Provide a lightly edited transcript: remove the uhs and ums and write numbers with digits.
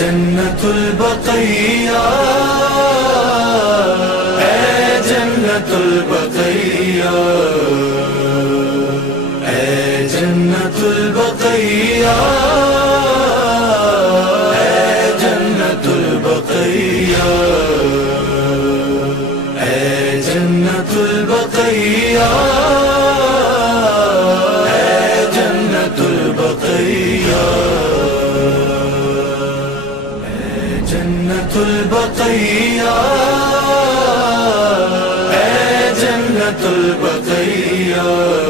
جنت البقیہ، اے جنت البقیہ، اے جنت البقیہ، اے جنت البقیہ، اے جنت البقیہ، اے جنت البقیہ، اے جنت البقیہ، اے جنت البقیہ۔